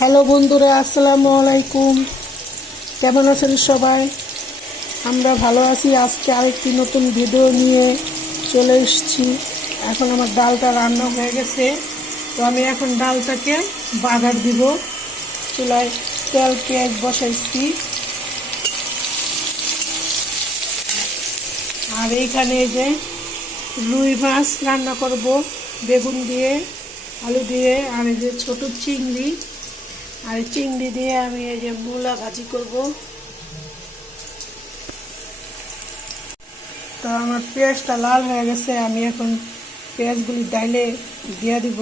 Hello বন্ধুরা, আসসালামু আলাইকুম। কেমন আছেন সবাই? আমরা ভালো আছি। আজকে আরেকটি নতুন ভিডিও নিয়ে চলে এসেছি। এখন আমার ডালটা রান্না হয়ে গেছে। তো আমি এখন ডালটাকে বাগার দিব। চুলায় তেল পেঁয়াজ বসাইছি। আর এইখানে যে রুই মাছ রান্না করব, বেগুন দিয়ে, আলু দিয়ে, আর এই যে ছোটো চিংড়ি। আর চিংড়ি দিয়ে আমি এই যে মূলা ভাজি করব। তো আমার পেঁয়াজটা লাল হয়ে গেছে, আমি এখন পেঁয়াজগুলি ডাইলে দিয়ে দিব।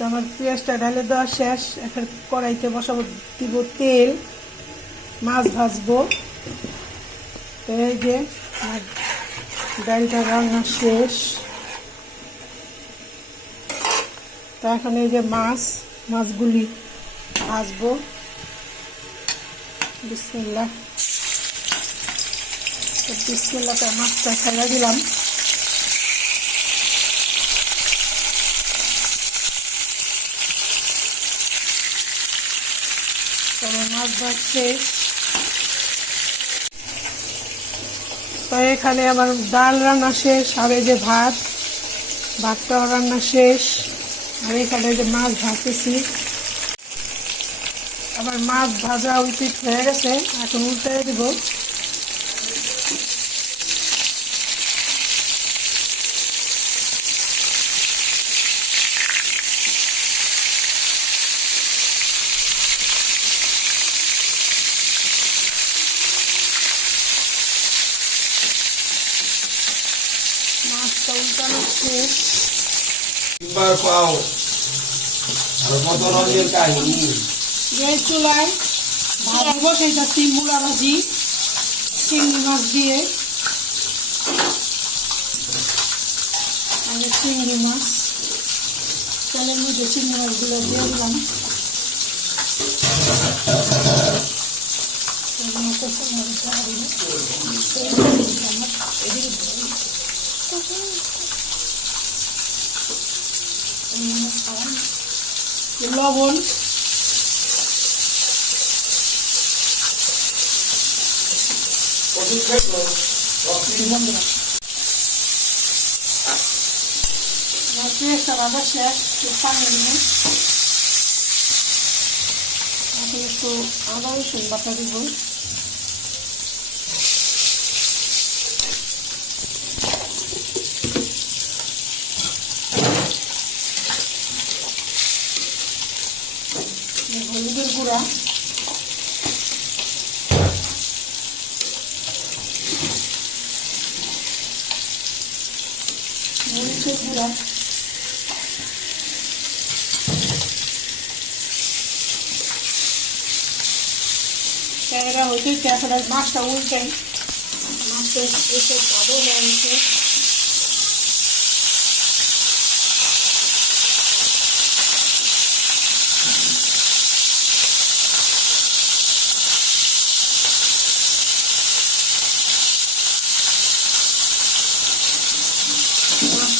তো আমার পেঁয়াজটা ঢালে দেওয়া শেষ। এখন কড়াইতে বসাবো, দিব তেল, মাছ ভাজবো। এই যে ডালটা রান্না শেষ। তো এখন এই যে মাছ, মাছগুলি ভাজবো। বিসমিল্লা তো বিসমিল্লাতে মাছটা ছেড়ে দিলাম। তো এখানে আমার ডাল রান্না শেষ, আর এই যে ভাত, ভাতটাও রান্না শেষ। আর এখানে যে মাছ ভাজতেছি। আবার মাছ ভাজা উচিত হয়ে গেছে, এখন উল্টে দিব মাছটা উল্টানো শেষ তিনবার পাও আর কত রঙের কাহিনী যে চুলায় ভাজি বসাইতেছি মূলা ভাজি। চিংড়ি মাছ দিয়ে। আমি চিংড়ি মাছ। তেলের মধ্যে চিংড়ি মাছগুলো দিয়ে দিলাম। এদিকে আমার, এদিকে ধরুন। এই মাছ খাওয়া না। লবণ পেঁয়াজটা ভাজা শেষ পানি নিয়ে এখন দিব এই হলুদের গুঁড়া মরিচের গুঁড়া। ক্যামেরা হইতে এখন মাছটা উল্টাই। মাছটা এসে ভালো হয়ে গেছে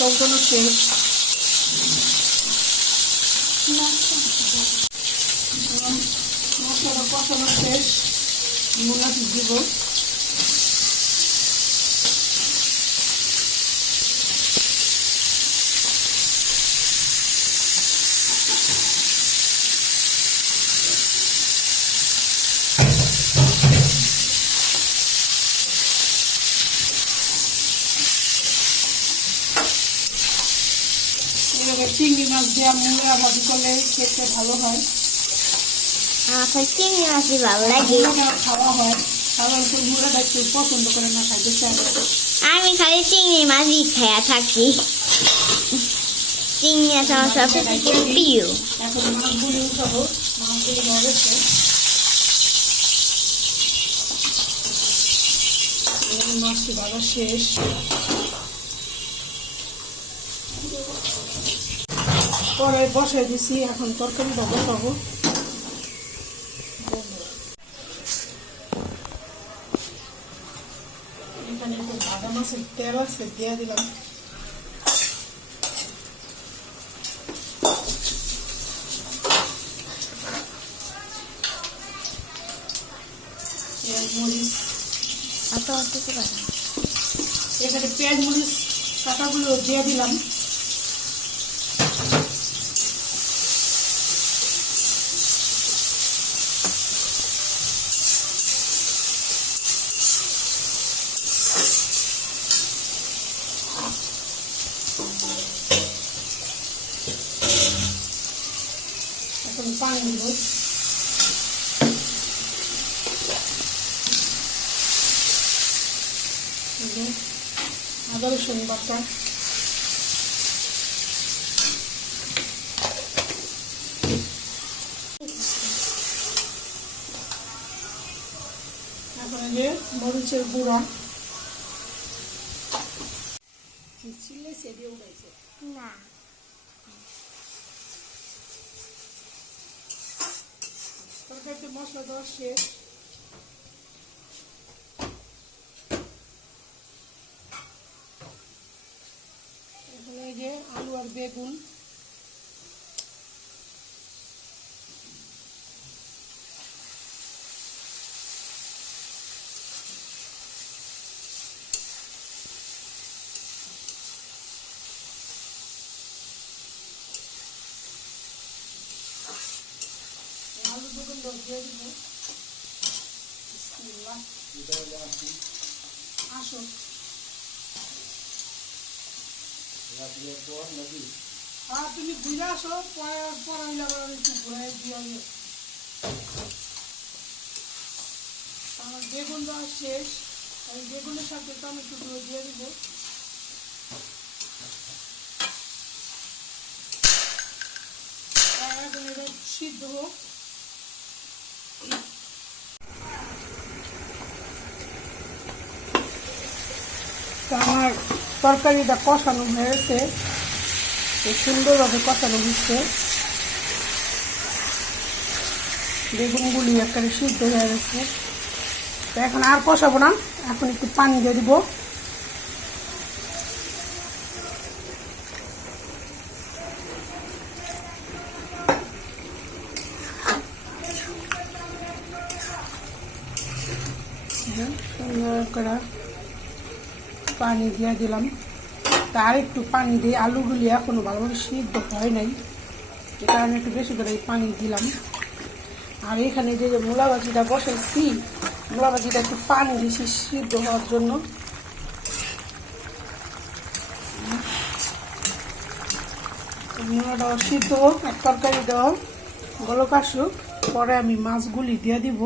মাছটা উল্টানো শেষ এবং মশলা কষানো শেষ মূলা দিব এভাবে চিংড়ি মাছ দেওয়া মূলা ভাজি করলে খেতে ভালো হয়। চিংড়ি মাছই ভালো লাগে। খাওয়া হয় একটু পছন্দ করে না খাইতে চায়। আমি খালি চিংড়ি মাছই থাকি। চিংড়ি মাছ আমার সবচেয়ে থেকে প্রিয়। এখন মাছগুলি উঠাবো মাছগুলি মাছটি ভালো শেষ। কড়াই বসাই দিছি এখন তরকারিটা বসাবো। এখানে একটু ভাজা মাছের তেল আছে দিয়ে দিলাম। মরিচ। আটা আটটুকু এখানে পেঁয়াজ মরিচ কাটাগুলো দিয়ে দিলাম। এখন পানি দিব আদা রসুন বাটা তারপরে যে মরিচের গুঁড়া। চিল্লে সেদিয়ে উঠাইছে না। তরকারিতে মশলা দেওয়া শেষ। এখানে যে আলু আর বেগুন আলু বেগুন দিয়ে দিব আসো আর তুমি ঘুরে আসো আমি একটু ঘুরে দিয়ে। আমার বেগুন দেওয়া শেষ বেগুনের সাথে টমেটো দিয়ে দিব সিদ্ধ হোক তো আমার তরকারিটা কষানো হয়েছে। সুন্দরভাবে কষানো হচ্ছে। বেগুনগুলি একটা সিদ্ধ হয়ে গেছে। তো এখন আর কষাবো না, এখন একটু পানি দিয়ে দিব সুন্দর করে পানি দিয়ে দিলাম। তার একটু পানি দিয়ে আলুগুলি এখনও ভালোভাবে সিদ্ধ হয় নাই, যে কারণে একটু বেশি করে পানি দিলাম। আর এখানে যে মূলা ভাজিটা বসাইছি মূলা ভাজিটা একটু পানি দিয়েছি সিদ্ধ হওয়ার জন্য। মূলাটাও সিদ্ধ হোক আর তরকারি দেওয়া গলক আসুক, পরে আমি মাছগুলি দিয়ে দিব।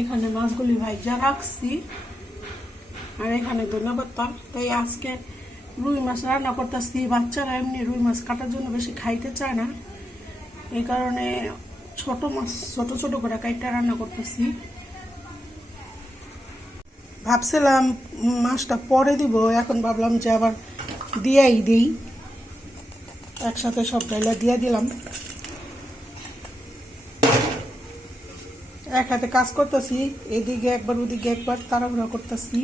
এখানে মাছগুলি ভাইজা রাখছি। আর এখানে ধন্যবাদ পান তাই আজকে রুই মাছ রান্না করতেছি। বাচ্চারা এমনি রুই মাছ কাটার জন্য বেশি খাইতে চায় না। এই কারণে ছোট মাছ, ছোট ছোট করে কাইটা রান্না করতেছি। ভাবছিলাম মাছটা পরে দিব, এখন ভাবলাম যে আবার দিয়াই দিই। একসাথে সব ডাইলা দিয়ে দিলাম। এক হাতে কাজ করতেছি, এদিকে একবার, ওদিকে একবার তাড়াহুড়া করতেছি।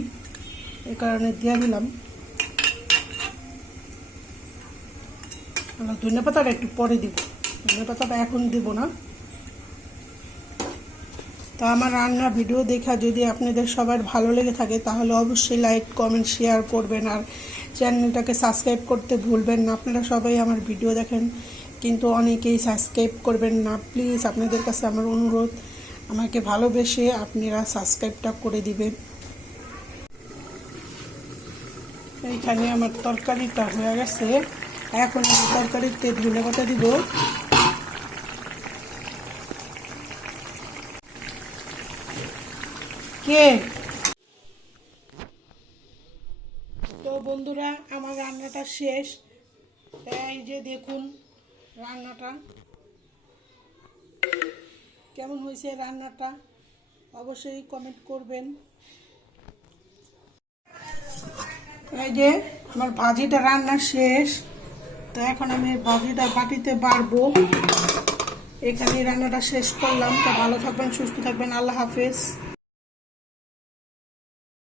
এই কারণে দিয়ে দিলাম। ধনে পাতাটা একটু পরে দিব। ধনে পাতাটা এখন দিব না। তা আমার রান্নার ভিডিও দেখা যদি আপনাদের সবার ভালো লেগে থাকে, তাহলে অবশ্যই লাইক কমেন্ট শেয়ার করবেন আর চ্যানেলটাকে সাবস্ক্রাইব করতে ভুলবেন না। আপনারা সবাই আমার ভিডিও দেখেন, কিন্তু অনেকেই সাবস্ক্রাইব করবেন না। প্লিজ আপনাদের কাছে আমার অনুরোধ, আমাকে ভালোবেসে আপনারা সাবস্ক্রাইবটা করে দিবেন। এইখানে আমার তরকারিটা হয়ে গেছে। এখন আমি তরকারিতে ধনে পাতা দিব। কে? তো বন্ধুরা, আমার রান্নাটা শেষ। এই যে দেখুন রান্নাটা। কেমন হয়েছে রান্নাটা? অবশ্যই কমেন্ট করবেন। এই যে, আমার ভাজিটা রান্না শেষ। তো এখন আমি ভাজিটা বাটিতে বাড়বো। এখানে রান্নাটা শেষ করলাম। তো ভালো থাকবেন, সুস্থ থাকবেন। আল্লাহ হাফেজ।